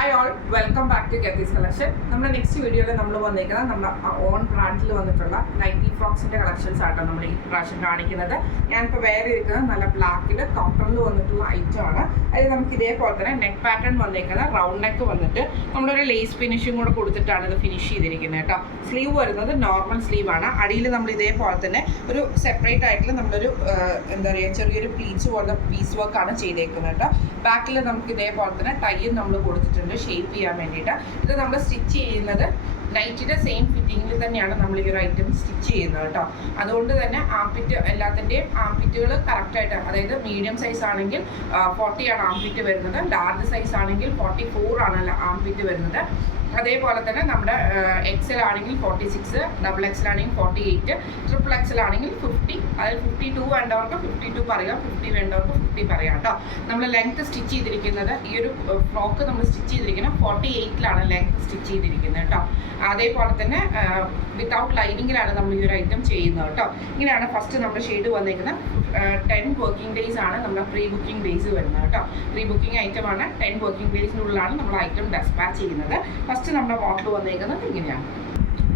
Hi all, welcome back to ഗെത്തീസ് collection. നമ്മുടെ next വീഡിയോയിൽ നമ്മൾ വന്നിരിക്കുന്നത് നമ്മുടെ ഓൺ ബ്രാൻഡിൽ വന്നിട്ടുള്ള നൈറ്റി ഫ്രോക്സിൻ്റെ കളക്ഷൻസ് ആയിട്ടാണ് നമ്മൾ ഈ പ്രാവശ്യം കാണിക്കുന്നത്. ഞാനിപ്പോൾ വേറെ ഇരിക്കുന്നത് നല്ല ബ്ലാക്കിൽ കോട്ടണിൽ വന്നിട്ടുള്ള ഐറ്റം ആണ്. അതിൽ നമുക്ക് ഇതേപോലെ തന്നെ നെക്ക് പാറ്റേൺ വന്നിരിക്കുന്നത് റൗണ്ട് നെക്ക് വന്നിട്ട് നമ്മളൊരു ലേസ് ഫിനിഷും കൂടെ കൊടുത്തിട്ടാണ് ഇത് ഫിനിഷ് ചെയ്തിരിക്കുന്നത് കേട്ടോ. സ്ലീവ് വരുന്നത് നോർമൽ സ്ലീവാണ്. അടിയിൽ നമ്മൾ ഇതേപോലെ തന്നെ ഒരു സെപ്പറേറ്റ് ആയിട്ടുള്ള നമ്മളൊരു എന്താ പറയുക ചെറിയൊരു പ്ലീച്ച് പോലത്തെ പീസ് വർക്കാണ് ചെയ്തേക്കുന്നത് കേട്ടോ. ബാക്കിൽ നമുക്ക് ഇതേപോലെ തന്നെ ടൈയും നമ്മൾ കൊടുത്തിട്ടുണ്ട് ഷേപ്പ് ചെയ്യാൻ വേണ്ടിയിട്ട്. ഇത് നമ്മൾ സ്റ്റിച്ച് ചെയ്യുന്നത് നൈറ്റിൻ്റെ സെയിം ഫിറ്റിങ്ങിൽ തന്നെയാണ് നമ്മൾ ഈ ഒരു ഐറ്റം സ്റ്റിച്ച് ചെയ്യുന്നത് കേട്ടോ. അതുകൊണ്ട് തന്നെ ആംപിറ്റ് എല്ലാത്തിൻ്റെയും ആംപിറ്റുകൾ കറക്റ്റായിട്ട്, അതായത് മീഡിയം സൈസ് ആണെങ്കിൽ 40 ആണ് ആംപിറ്റ് വരുന്നത്, ലാർജ് സൈസ് ആണെങ്കിൽ 44 ആണ് ആംപിറ്റ് വരുന്നത്. അതേപോലെ തന്നെ നമ്മുടെ എക്സൽ ആണെങ്കിൽ 46, ഡബിൾ എക്സൽ ആണെങ്കിൽ 48, ട്രിപ്പിൾ എക്സൽ ആണെങ്കിൽ 50. അതായത് 52 വേണ്ടവർക്ക് 52 പറയാം, 50 വേണ്ടവർക്ക് 50 പറയാം കേട്ടോ. നമ്മൾ ലെങ്ത് സ്റ്റിച്ച് ചെയ്തിരിക്കുന്നത് ഈ ഒരു ഫ്രോക്ക് നമ്മൾ സ്റ്റിച്ച് ചെയ്തിരിക്കുന്നത് 48ലാണ് ലെങ്ത് സ്റ്റിച്ച് ചെയ്തിരിക്കുന്നത് കേട്ടോ. അതേപോലെ തന്നെ വിത്തൗട്ട് ലൈനിങ്ങിലാണ് നമ്മൾ ഈ ഒരു ഐറ്റം ചെയ്യുന്നത് കേട്ടോ. ഇങ്ങനെയാണ് ഫസ്റ്റ് നമ്മുടെ ഷെയ്ഡ് വന്നിരിക്കുന്നത്. 10 വർക്കിംഗ് ഡേയ്സ് ആണ് നമ്മുടെ പ്രീ ബുക്കിംഗ് ഡേയ്സ് വരുന്നത് കേട്ടോ. പ്രീ ബുക്കിംഗ് ഐറ്റം ആണ്. 10 വർക്കിംഗ് ഡേയ്സിനുള്ളിലാണ് നമ്മൾ ഐറ്റം ഡെസ്പാച്ച് ചെയ്യുന്നത്. ഫസ്റ്റ് നമ്മുടെ മോഡൽ വന്നിരിക്കുന്നത് ഇങ്ങനെയാണ്.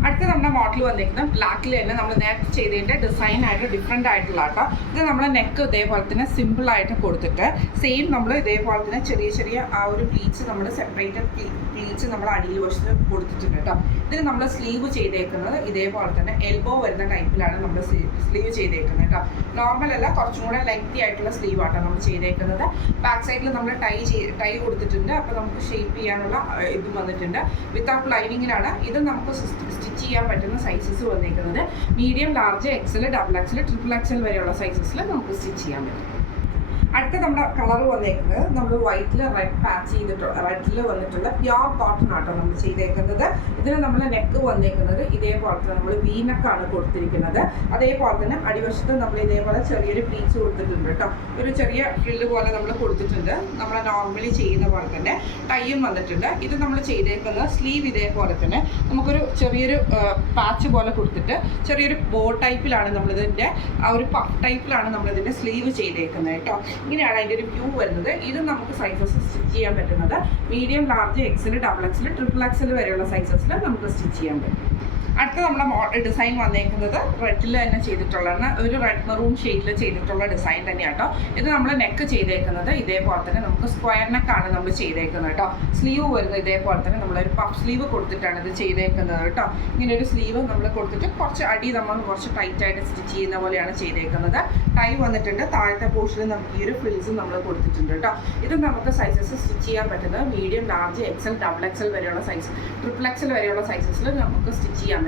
അടുത്ത നമ്മുടെ മോഡൽ വന്നിരിക്കുന്നത് ബ്ലാക്കിൽ തന്നെ നമ്മൾ നേരത്തെ ചെയ്തതിൻ്റെ ഡിസൈനായിട്ട് ഡിഫറെൻ്റ് ആയിട്ടുള്ള കേട്ടോ. ഇത് നമ്മൾ നെക്ക് ഇതേപോലെ തന്നെ സിമ്പിളായിട്ട് കൊടുത്തിട്ട് സെയിം നമ്മൾ ഇതേപോലെ തന്നെ ചെറിയ ചെറിയ ആ ഒരു പ്ലീറ്റ്സ് നമ്മൾ സെപ്പറേറ്റഡ് പ്ലീറ്റ്സ് നമ്മൾ അടിയിൽ വശത്ത് കൊടുത്തിട്ടുണ്ട് കേട്ടോ. ഇതിന് നമ്മൾ സ്ലീവ് ചെയ്തേക്കുന്നത് ഇതേപോലെ തന്നെ എൽബോ വരുന്ന ടൈപ്പിലാണ് നമ്മൾ സ്ലീവ് ചെയ്തേക്കുന്നത് കേട്ടോ. നോർമൽ അല്ല, കുറച്ചും കൂടെ ലെങ്തി ആയിട്ടുള്ള സ്ലീവ് ആട്ടോ നമ്മൾ ചെയ്തേക്കുന്നത്. ബാക്ക് സൈഡിൽ നമ്മൾ ടൈ കൊടുത്തിട്ടുണ്ട്. അപ്പോൾ നമുക്ക് ഷേപ്പ് ചെയ്യാനുള്ള ഇതും വന്നിട്ടുണ്ട്. വിത്തൗട്ട് ലൈനിങ്ങിലാണ് ഇത് നമുക്ക് സ്റ്റിച്ച് ചെയ്യാൻ പറ്റുന്ന സൈസസ് വന്നിരിക്കുന്നത്. Medium, large, XL, double XL, triple XL വരെയുള്ള സൈസസിൽ നമുക്ക് സ്റ്റിച്ച് ചെയ്യാൻ പറ്റും. അടുത്ത നമ്മുടെ കളർ വന്നേക്കുന്നത് നമ്മൾ വൈറ്റിൽ റെഡ് പാച്ച് ചെയ്തിട്ടുള്ള റെഡിൽ വന്നിട്ടുള്ള പ്യോർ കോട്ടൺ ആട്ടോ നമ്മൾ ചെയ്തേക്കുന്നത്. ഇതിന് നമ്മൾ നെക്ക് വന്നേക്കുന്നത് ഇതേപോലെ തന്നെ നമ്മൾ വി നെക്കാണ് കൊടുത്തിരിക്കുന്നത്. അതേപോലെ തന്നെ അടിവശത്ത് നമ്മൾ ഇതേപോലെ ചെറിയൊരു പ്ലീറ്റ്സ് കൊടുത്തിട്ടുണ്ട് കേട്ടോ. ഒരു ചെറിയ ഫ്രില്ല് പോലെ നമ്മൾ കൊടുത്തിട്ടുണ്ട്. നമ്മൾ നോർമലി ചെയ്യുന്ന പോലെ തന്നെ ടൈയും വന്നിട്ടുണ്ട്. ഇത് നമ്മൾ ചെയ്തേക്കുന്നത് സ്ലീവ് ഇതേപോലെ തന്നെ നമുക്കൊരു ചെറിയൊരു പാച്ച് പോലെ കൊടുത്തിട്ട് ചെറിയൊരു ബോ ടൈപ്പിലാണ് നമ്മളിതിൻ്റെ ആ ഒരു പഫ് ടൈപ്പിലാണ് നമ്മളിതിൻ്റെ സ്ലീവ് ചെയ്തേക്കുന്നത് കേട്ടോ. ഇങ്ങനെയാണ് അതിൻ്റെ ഒരു വ്യൂ വരുന്നത്. ഇത് നമുക്ക് സൈസസ് സ്റ്റിച്ച് ചെയ്യാൻ പറ്റുന്നത് medium, large, XL, double XL, triple XL വരെയുള്ള സൈസസിൽ നമുക്ക് സ്റ്റിച്ച് ചെയ്യാൻ പറ്റും. അടുത്ത നമ്മുടെ ഡിസൈൻ വന്നേക്കുന്നത് റെഡിൽ തന്നെ ചെയ്തിട്ടുള്ളതാണ്. ഒരു റെഡ് മെറൂൺ ഷെയ്ഡിൽ ചെയ്തിട്ടുള്ള ഡിസൈൻ തന്നെയാണ് കേട്ടോ. ഇത് നമ്മൾ നെക്ക് ചെയ്തേക്കുന്നത് ഇതേപോലെ തന്നെ നമുക്ക് സ്ക്വയർ നെക്കാണ് നമ്മൾ ചെയ്തേക്കുന്നത് കേട്ടോ. സ്ലീവ് വരുന്നത് ഇതേപോലെ തന്നെ നമ്മളൊരു പഫ് സ്ലീവ് കൊടുത്തിട്ടാണ് ഇത് ചെയ്തേക്കുന്നത് കേട്ടോ. ഇങ്ങനെ ഒരു സ്ലീവ് നമ്മൾ കൊടുത്തിട്ട് കുറച്ച് അടി നമ്മൾ കുറച്ച് ടൈറ്റായിട്ട് സ്റ്റിച്ച് ചെയ്യുന്ന പോലെയാണ് ചെയ്തേക്കുന്നത്. ടൈ വന്നിട്ടുണ്ട്. താഴത്തെ പോർഷനിൽ നമുക്ക് ഈ ഒരു ഫ്രിൽസ് നമ്മൾ കൊടുത്തിട്ടുണ്ട് കേട്ടോ. ഇത് നമുക്ക് സൈസസ് സ്റ്റിച്ച് ചെയ്യാൻ പറ്റുന്നത് medium, large, XL, double XL വരെയുള്ള സൈസ്, ട്രിപ്പിൾ എക്സൽ വരെയുള്ള സൈസസിൽ നമുക്ക് സ്റ്റിച്ച് ചെയ്യാൻ പറ്റും.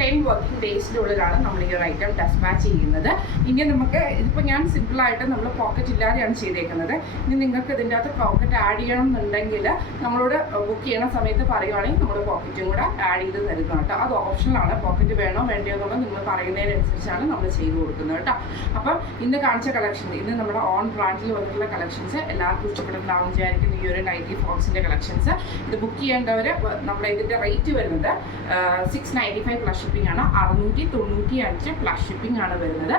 10 വർക്കിംഗ് ഡേയ്സിൻ്റെ ഉള്ളിലാണ് നമ്മൾ ഈ ഒരു ഐറ്റം ഡെസ്പാച്ച് ചെയ്യുന്നത്. ഇനി നമുക്ക് ഇതിപ്പോൾ ഞാൻ സിമ്പിളായിട്ട് നമ്മൾ പോക്കറ്റ് ഇല്ലാതെയാണ് ചെയ്തേക്കുന്നത്. ഇനി നിങ്ങൾക്ക് ഇതിൻ്റെ അകത്ത് പോക്കറ്റ് ആഡ് ചെയ്യണം എന്നുണ്ടെങ്കിൽ നമ്മളോട് ബുക്ക് ചെയ്യണ സമയത്ത് പറയുവാണെങ്കിൽ നമ്മൾ പോക്കറ്റും കൂടെ ആഡ് ചെയ്ത് തരുന്നത് കേട്ടോ. അത് ഓപ്ഷണലാണ്. പോക്കറ്റ് വേണോ വേണ്ടയോ എന്നുള്ളത് നിങ്ങൾ പറയുന്നതിനനുസരിച്ചാണ് നമ്മൾ ചെയ്ത് കൊടുക്കുന്നത് കേട്ടോ. അപ്പം ഇന്ന് കാണിച്ച കളക്ഷൻ, ഇന്ന് നമ്മുടെ ഓൺ ബ്രാൻഡിൽ വന്നിട്ടുള്ള കളക്ഷൻസ് എല്ലാവർക്കും ഇഷ്ടപ്പെടുന്നുണ്ടാവും വിചാരിക്കുന്ന ഈ ഒരു നൈറ്റി ഫ്രോക്സിൻ്റെ കളക്ഷൻസ്. ഇത് ബുക്ക് ചെയ്യേണ്ടവർ നമ്മുടെ ഇതിൻ്റെ റേറ്റ് വരുന്നത് 695 പ്ലസ് ഷിപ്പിംഗ് ആണ്. 695 പ്ലസ് ഷിപ്പിംഗ് ആണ് വരുന്നത്.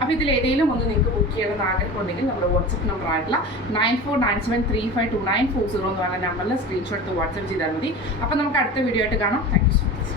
അപ്പോൾ ഇതിൽ ഏതെങ്കിലും ഒന്ന് നിങ്ങൾക്ക് ബുക്ക് ചെയ്യണമെന്ന് ആഗ്രഹമുണ്ടെങ്കിൽ നമ്മുടെ വാട്സപ്പ് നമ്പർ ആയിട്ടുള്ള 9497352940 എന്ന് പറഞ്ഞ നമ്പറിൽ സ്ക്രീൻഷോട്ട് വാട്സപ്പ് ചെയ്താൽ മതി. അപ്പോൾ നമുക്ക് അടുത്ത വീഡിയോ ആയിട്ട് കാണാം. Thank you so much.